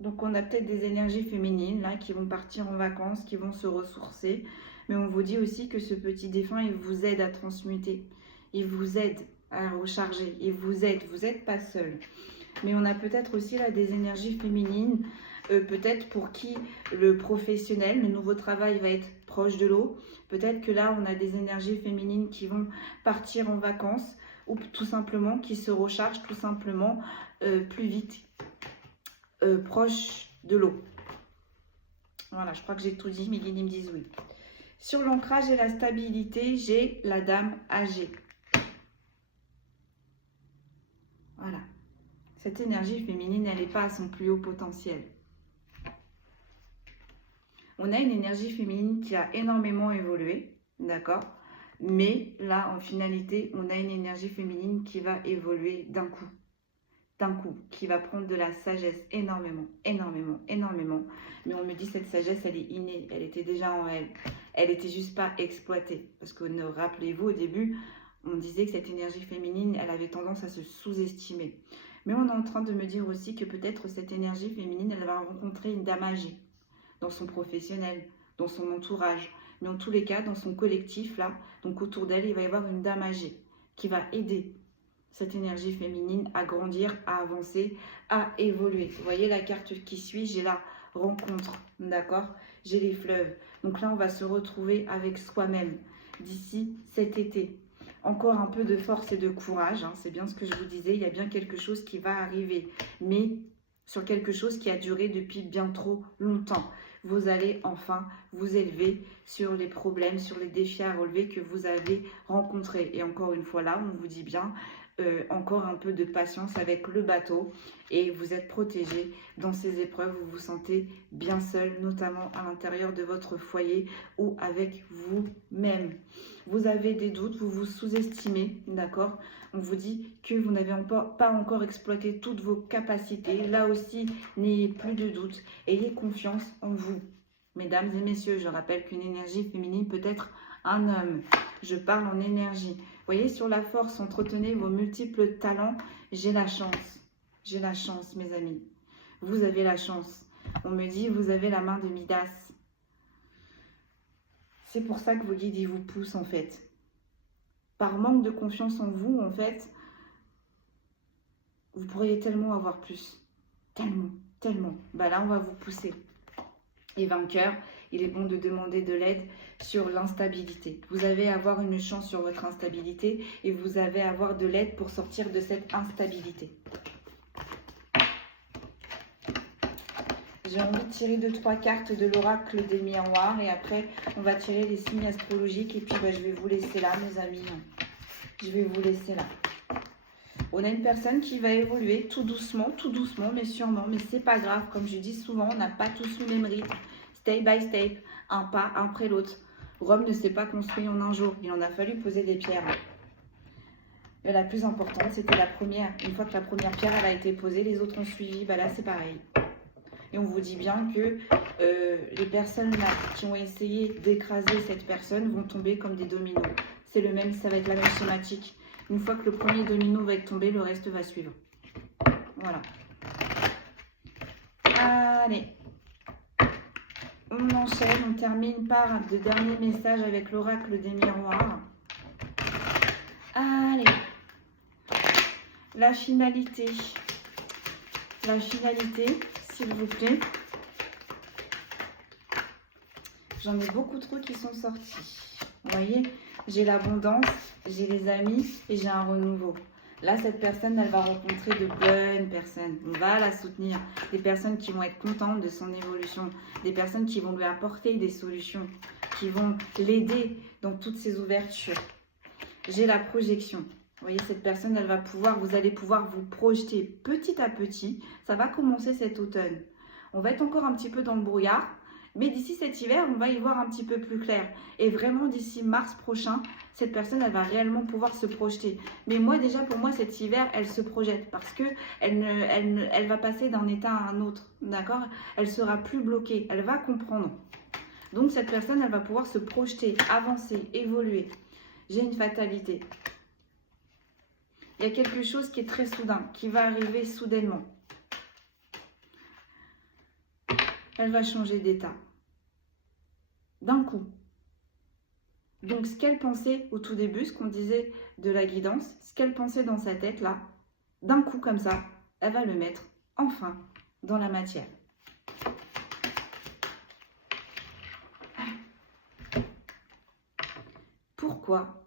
Donc on a peut-être des énergies féminines là qui vont partir en vacances, qui vont se ressourcer. Mais on vous dit aussi que ce petit défunt, il vous aide à transmuter. Il vous aide à recharger. Il vous aide. Vous n'êtes pas seul. Mais on a peut-être aussi là des énergies féminines. Peut-être pour qui le professionnel, le nouveau travail va être proche de l'eau. Peut-être que là, on a des énergies féminines qui vont partir en vacances. Ou tout simplement qui se rechargent tout simplement plus vite. Proche de l'eau. Voilà, je crois que j'ai tout dit, mes guides me disent oui. Sur l'ancrage et la stabilité, j'ai la dame âgée. Voilà. Cette énergie féminine, elle n'est pas à son plus haut potentiel. On a une énergie féminine qui a énormément évolué, d'accord? Mais là, en finalité, on a une énergie féminine qui va évoluer d'un coup, qui va prendre de la sagesse énormément. Mais on me dit cette sagesse, elle est innée, elle était déjà en elle. Elle n'était juste pas exploitée. Parce que, rappelez-vous, au début, on disait que cette énergie féminine, elle avait tendance à se sous-estimer. Mais on est en train de me dire aussi que peut-être cette énergie féminine, elle va rencontrer une dame âgée dans son professionnel, dans son entourage. Mais en tous les cas, dans son collectif, là, donc autour d'elle, il va y avoir une dame âgée qui va aider cette énergie féminine à grandir, à avancer, à évoluer. Vous voyez la carte qui suit, j'ai la rencontre, d'accord? J'ai les fleuves. Donc là, on va se retrouver avec soi-même d'ici cet été. Encore un peu de force et de courage, hein, c'est bien ce que je vous disais, il y a bien quelque chose qui va arriver, mais sur quelque chose qui a duré depuis bien trop longtemps. Vous allez enfin vous élever sur les problèmes, sur les défis à relever que vous avez rencontrés. Et encore une fois là, on vous dit bien, encore un peu de patience avec le bateau et vous êtes protégé dans ces épreuves. Vous vous sentez bien seul, notamment à l'intérieur de votre foyer ou avec vous-même. Vous avez des doutes, vous vous sous-estimez, d'accord? On vous dit que vous n'avez pas encore exploité toutes vos capacités. Là aussi, n'ayez plus de doute. Ayez confiance en vous. Mesdames et messieurs, je rappelle qu'une énergie féminine peut être un homme. Je parle en énergie. Vous voyez, sur la force, entretenez vos multiples talents. J'ai la chance. J'ai la chance, mes amis. Vous avez la chance. On me dit, vous avez la main de Midas. C'est pour ça que vos guides, ils vous poussent, en fait. Par manque de confiance en vous, en fait, vous pourriez tellement avoir plus. Tellement. Bah là, on va vous pousser. Et vainqueur, il est bon de demander de l'aide sur l'instabilité. Vous avez à avoir une chance sur votre instabilité et vous avez à avoir de l'aide pour sortir de cette instabilité. J'ai envie de tirer 2-3 cartes de l'oracle des miroirs et après on va tirer les signes astrologiques et puis je vais vous laisser là, mes amis. Je vais vous laisser là. On a une personne qui va évoluer tout doucement, mais sûrement. Mais c'est pas grave, comme je dis souvent, on n'a pas tous le même rythme. Step by step, un pas après l'autre. Rome ne s'est pas construit en un jour. Il en a fallu poser des pierres. Et la plus importante, c'était la première. Une fois que la première pierre elle a été posée, les autres ont suivi. Bah là, c'est pareil. Et on vous dit bien que les personnes là qui ont essayé d'écraser cette personne vont tomber comme des dominos. C'est le même, ça va être la même schématique. Une fois que le premier domino va être tombé, le reste va suivre. Voilà. Allez. On enchaîne, on termine par le dernier message avec l'oracle des miroirs. Allez. La finalité. La finalité, s'il vous plaît. J'en ai beaucoup trop qui sont sortis. Vous voyez, j'ai l'abondance, j'ai les amis et j'ai un renouveau. Là, cette personne, elle va rencontrer de bonnes personnes. On va la soutenir. Des personnes qui vont être contentes de son évolution. Des personnes qui vont lui apporter des solutions. Qui vont l'aider dans toutes ses ouvertures. J'ai la projection. Vous voyez, cette personne, elle va pouvoir, vous allez pouvoir vous projeter petit à petit. Ça va commencer cet automne. On va être encore un petit peu dans le brouillard. Mais d'ici cet hiver, on va y voir un petit peu plus clair. Et vraiment, d'ici mars prochain, cette personne, elle va réellement pouvoir se projeter. Mais moi, déjà, pour moi, cet hiver, elle se projette parce que elle va passer d'un état à un autre. D'accord? Elle sera plus bloquée. Elle va comprendre. Donc, cette personne, elle va pouvoir se projeter, avancer, évoluer. J'ai une fatalité. Il y a quelque chose qui est très soudain, qui va arriver soudainement. Elle va changer d'état. D'un coup. Donc, ce qu'elle pensait au tout début, ce qu'on disait de la guidance, ce qu'elle pensait dans sa tête, là, d'un coup comme ça, elle va le mettre, enfin, dans la matière. Pourquoi?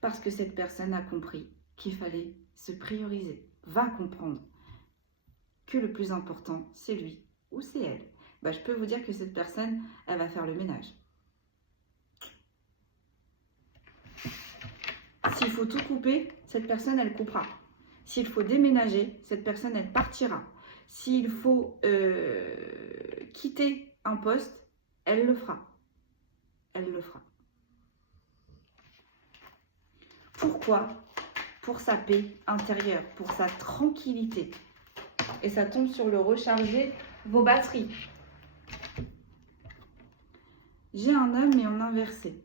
Parce que cette personne a compris qu'il fallait se prioriser, va comprendre que le plus important, c'est lui ou c'est elle. Bah, je peux vous dire que cette personne, elle va faire le ménage. S'il faut tout couper, cette personne, elle coupera. S'il faut déménager, cette personne, elle partira. S'il faut quitter un poste, elle le fera. Elle le fera. Pourquoi? Pour sa paix intérieure, pour sa tranquillité. Et ça tombe sur le recharger vos batteries. J'ai un homme, mais en inversé.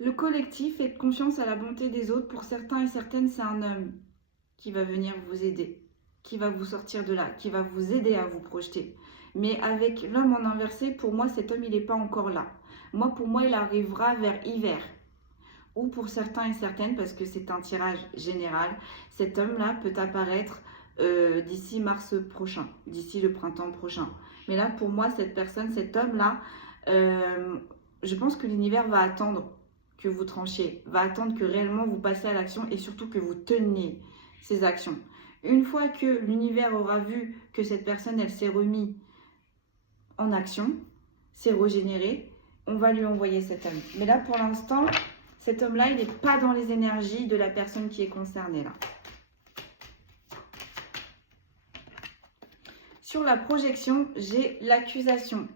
Le collectif, faites confiance à la bonté des autres. Pour certains et certaines, c'est un homme qui va venir vous aider, qui va vous sortir de là, qui va vous aider à vous projeter. Mais avec l'homme en inversé, pour moi, cet homme, il n'est pas encore là. Moi, pour moi, il arrivera vers hiver. Ou pour certains et certaines, parce que c'est un tirage général, cet homme-là peut apparaître d'ici mars prochain, d'ici le printemps prochain. Mais là, pour moi, cette personne, cet homme-là, je pense que l'univers va attendre que vous tranchiez, va attendre que réellement vous passiez à l'action et surtout que vous teniez ces actions. Une fois que l'univers aura vu que cette personne, elle s'est remise en action, s'est régénérée, on va lui envoyer cet homme. Mais là, pour l'instant, cet homme-là, il n'est pas dans les énergies de la personne qui est concernée là. Sur la projection, j'ai l'accusation.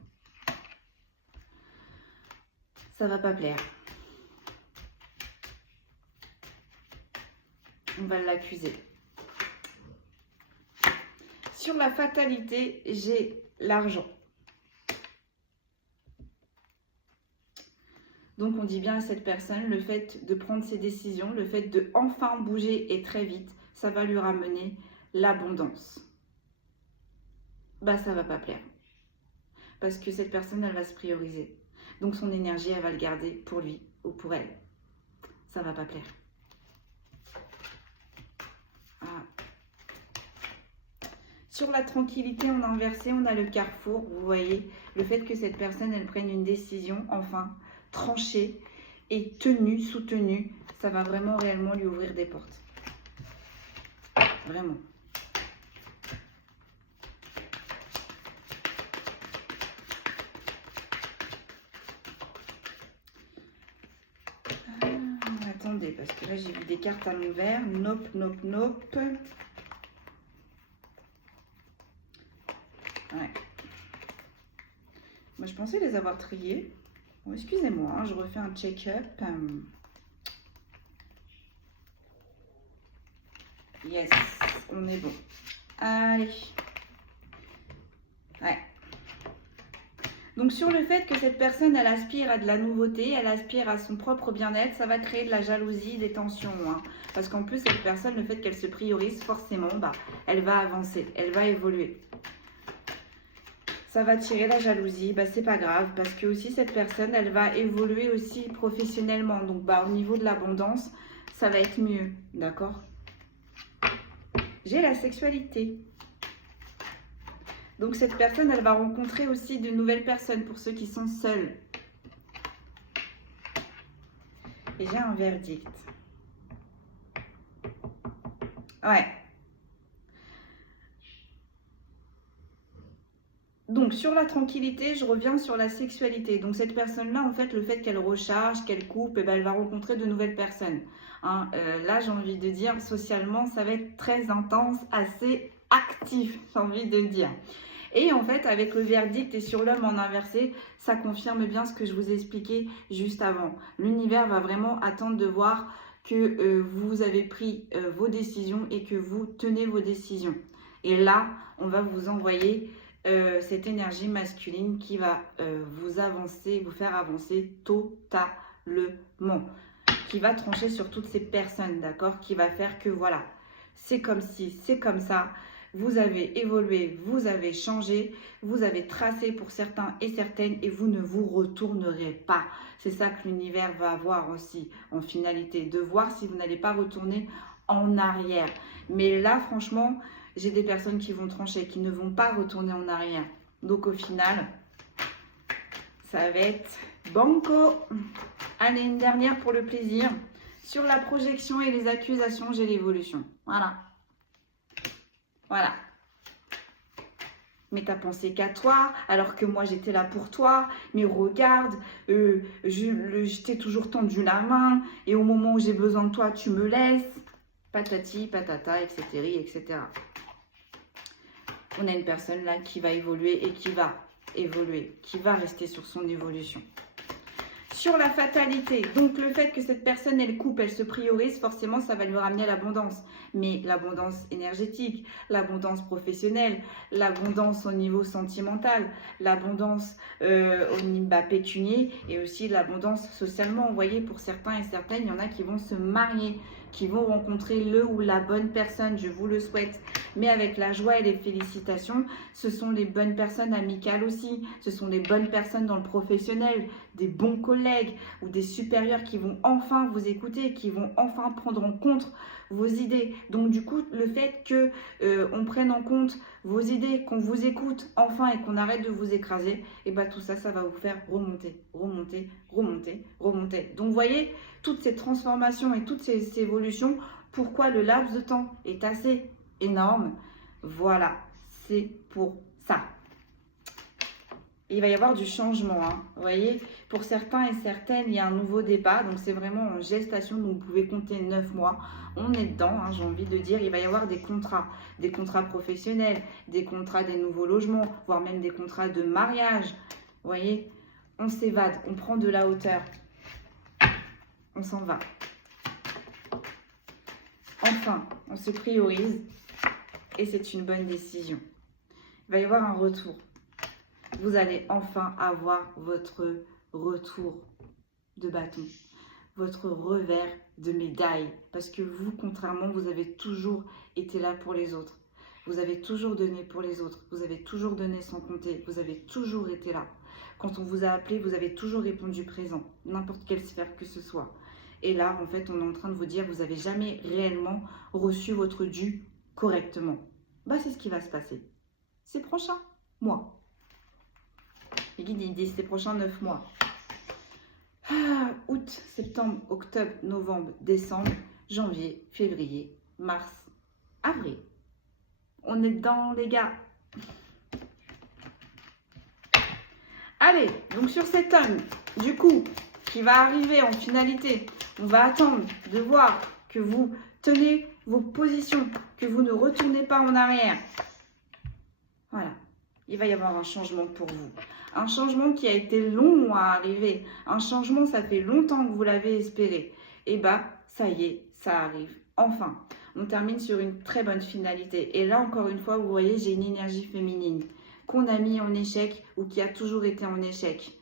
Ça va pas plaire. On va l'accuser. Sur la fatalité, j'ai l'argent. Donc, on dit bien à cette personne, le fait de prendre ses décisions, le fait de enfin bouger et très vite, ça va lui ramener l'abondance. Bah, ça va pas plaire. Parce que cette personne, elle va se prioriser. Donc, son énergie, elle va le garder pour lui ou pour elle. Ça va pas plaire. Ah. Sur la tranquillité en inversé, on a le carrefour. Vous voyez, le fait que cette personne, elle prenne une décision, enfin, tranchée et tenue, soutenue, ça va vraiment réellement lui ouvrir des portes. Vraiment. Attendez, parce que là, j'ai vu des cartes à l'envers. Nope, nope, nope. Ouais. Moi, je pense pensais les avoir triés. Bon, excusez-moi, hein, je refais un check-up. Yes, on est bon. Allez. Ouais. Donc sur le fait que cette personne, elle aspire à de la nouveauté, elle aspire à son propre bien-être, ça va créer de la jalousie, des tensions. Hein. Parce qu'en plus, cette personne, le fait qu'elle se priorise, forcément, elle va avancer, elle va évoluer. Ça va tirer la jalousie, c'est pas grave. Parce que aussi, cette personne, elle va évoluer aussi professionnellement. Donc au niveau de l'abondance, ça va être mieux, d'accord? J'ai la sexualité. Donc cette personne, elle va rencontrer aussi de nouvelles personnes pour ceux qui sont seuls. Et j'ai un verdict. Ouais. Donc sur la tranquillité, je reviens sur la sexualité. Donc cette personne-là, en fait, le fait qu'elle recharge, qu'elle coupe, elle va rencontrer de nouvelles personnes. Hein, là, j'ai envie de dire, socialement, ça va être très intense, assez actif, j'ai envie de dire. Et en fait, avec le verdict et sur l'homme en inversé, ça confirme bien ce que je vous ai expliqué juste avant. L'univers va vraiment attendre de voir que vous avez pris vos décisions et que vous tenez vos décisions. Et là, on va vous envoyer cette énergie masculine qui va vous faire avancer totalement. Qui va trancher sur toutes ces personnes, d'accord? Qui va faire que voilà, c'est comme si, c'est comme ça. Vous avez évolué, vous avez changé, vous avez tracé pour certains et certaines et vous ne vous retournerez pas. C'est ça que l'univers va avoir aussi en finalité, de voir si vous n'allez pas retourner en arrière. Mais là, franchement, j'ai des personnes qui vont trancher, qui ne vont pas retourner en arrière. Donc au final, ça va être banco. Allez, une dernière pour le plaisir. Sur la projection et les accusations, j'ai l'évolution. Voilà. Voilà. Mais t'as pensé qu'à toi, alors que moi j'étais là pour toi. Mais regarde, je t'ai toujours tendu la main. Et au moment où j'ai besoin de toi, tu me laisses. Patati, patata, etc., etc. On a une personne là qui va évoluer et qui va évoluer, qui va rester sur son évolution. Sur la fatalité, donc le fait que cette personne, elle coupe, elle se priorise, forcément, ça va lui ramener l'abondance. Mais l'abondance énergétique, l'abondance professionnelle, l'abondance au niveau sentimental, l'abondance au niveau pécunier et aussi l'abondance socialement. Vous voyez, pour certains et certaines, il y en a qui vont se marier, qui vont rencontrer le ou la bonne personne, je vous le souhaite. Mais avec la joie et les félicitations, ce sont les bonnes personnes amicales aussi. Ce sont les bonnes personnes dans le professionnel, des bons collègues ou des supérieurs qui vont enfin vous écouter, qui vont enfin prendre en compte vos idées. Donc du coup, le fait que on prenne en compte vos idées, qu'on vous écoute enfin et qu'on arrête de vous écraser, et tout ça, ça va vous faire remonter, remonter, remonter, remonter. Donc vous voyez, toutes ces transformations et toutes ces évolutions, pourquoi le laps de temps est assez énorme, voilà, c'est pour ça. Il va y avoir du changement, hein. Vous voyez, pour certains et certaines, il y a un nouveau départ, donc c'est vraiment en gestation, donc vous pouvez compter 9 mois, on est dedans, hein, j'ai envie de dire, il va y avoir des contrats professionnels, des contrats des nouveaux logements, voire même des contrats de mariage, vous voyez, on s'évade, on prend de la hauteur, on s'en va. Enfin, on se priorise et c'est une bonne décision. Il va y avoir un retour. Vous allez enfin avoir votre retour de bâton, votre revers de médaille. Parce que vous, contrairement, vous avez toujours été là pour les autres. Vous avez toujours donné pour les autres. Vous avez toujours donné sans compter. Vous avez toujours été là. Quand on vous a appelé, vous avez toujours répondu présent. N'importe quelle sphère que ce soit. Et là, en fait, on est en train de vous dire, vous n'avez jamais réellement reçu votre dû correctement. C'est ce qui va se passer. Ces prochains mois. Les guides, ils disent ces prochains 9 mois. Août, septembre, octobre, novembre, décembre, janvier, février, mars, avril. On est dedans, les gars. Allez, donc sur cet homme, du coup, qui va arriver en finalité, on va attendre de voir que vous tenez vos positions, que vous ne retournez pas en arrière. Voilà. il va y avoir un changement pour vous. Un changement qui a été long à arriver. Un changement, ça fait longtemps que vous l'avez espéré. Et bah, ça y est, ça arrive. Enfin, on termine sur une très bonne finalité. Et là, encore une fois, vous voyez, j'ai une énergie féminine qu'on a mis en échec ou qui a toujours été en échec.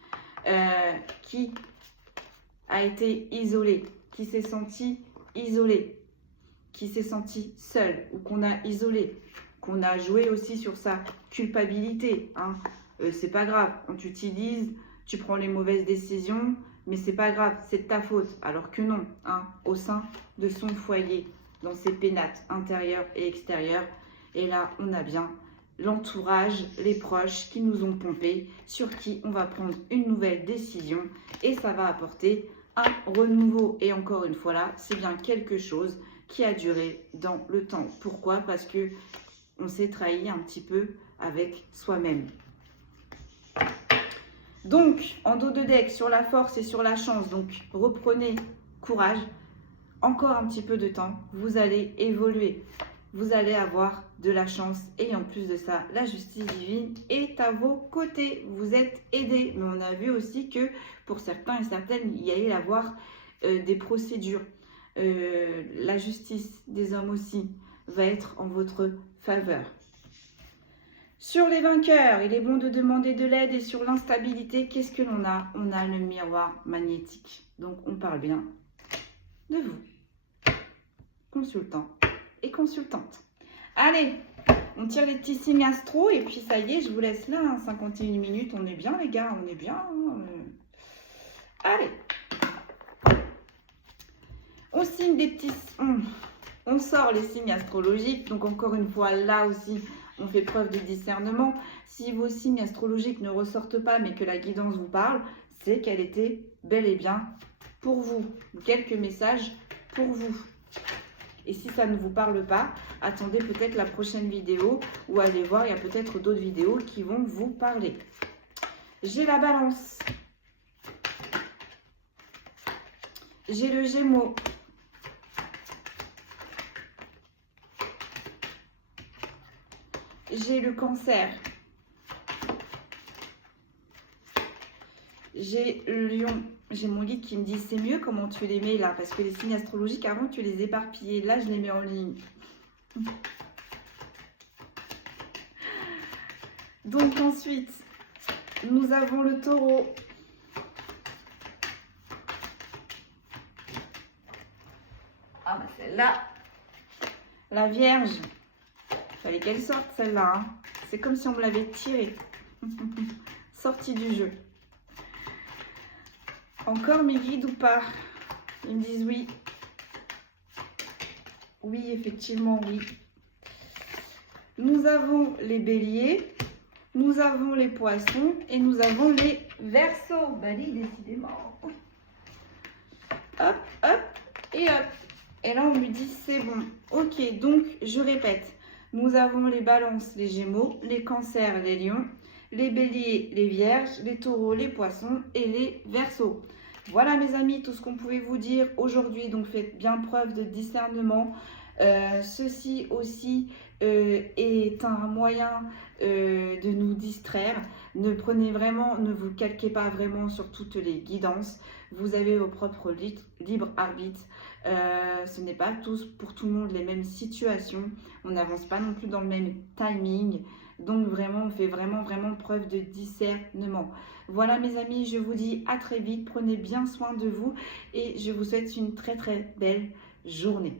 Qui a été isolée, qui s'est sentie isolée, qui s'est sentie seule ou qu'on a isolée, qu'on a joué aussi sur sa culpabilité. Hein. C'est pas grave, on t'utilise, tu prends les mauvaises décisions, mais c'est pas grave, c'est de ta faute. Alors que non, hein, au sein de son foyer, dans ses pénates intérieures et extérieures. Et là, on a bien l'entourage, les proches qui nous ont pompés, sur qui on va prendre une nouvelle décision et ça va apporter un renouveau. Et encore une fois là, c'est bien quelque chose qui a duré dans le temps. Pourquoi? Parce que on s'est trahi un petit peu avec soi-même. Donc, en dos de deck, sur la force et sur la chance, donc reprenez courage. Encore un petit peu de temps, vous allez évoluer. Vous allez avoir de la chance et en plus de ça, la justice divine est à vos côtés. Vous êtes aidés. Mais on a vu aussi que pour certains et certaines, il y allait y avoir des procédures. La justice des hommes aussi va être en votre faveur. Sur les vainqueurs, il est bon de demander de l'aide et sur l'instabilité, qu'est-ce que l'on a? On a le miroir magnétique. Donc on parle bien de vous, consultant et consultante. Allez, on tire les petits signes astro et puis ça y est, je vous laisse là, hein, 51 minutes, on est bien les gars, on est bien. Hein, Allez, on signe des petits... On sort les signes astrologiques, donc encore une fois, là aussi, on fait preuve de discernement. Si vos signes astrologiques ne ressortent pas, mais que la guidance vous parle, c'est qu'elle était bel et bien pour vous. Quelques messages pour vous. Et si ça ne vous parle pas, attendez peut-être la prochaine vidéo ou allez voir, il y a peut-être d'autres vidéos qui vont vous parler. J'ai la Balance. J'ai le Gémeaux. J'ai le Cancer. J'ai le Lion. J'ai mon guide qui me dit c'est mieux comment tu les mets là. Parce que les signes astrologiques, avant tu les éparpillais. Là, je les mets en ligne. Donc ensuite, nous avons le Taureau. Ah bah celle-là, la Vierge. Fallait qu'elle sorte celle-là. Hein. C'est comme si on me l'avait tirée. Sortie du jeu. Encore mes guides ou pas? Ils me disent oui. Oui, effectivement, oui. Nous avons les béliers. Nous avons les poissons. Et nous avons les verseaux. Bali, décidément. Hop, hop et hop. Et là, on me dit c'est bon. Ok, donc je répète. Nous avons les balances, les gémeaux, les cancers, les lions, les béliers, les vierges, les taureaux, les poissons et les verseaux. Voilà mes amis, tout ce qu'on pouvait vous dire aujourd'hui. Donc faites bien preuve de discernement. Ceci aussi est un moyen de nous distraire. Ne vous calquez pas vraiment sur toutes les guidances. Vous avez vos propres libre arbitre. Ce n'est pas pour tout le monde les mêmes situations. On n'avance pas non plus dans le même timing. Donc vraiment, on fait vraiment preuve de discernement. Voilà mes amis, je vous dis à très vite. Prenez bien soin de vous et je vous souhaite une très belle journée.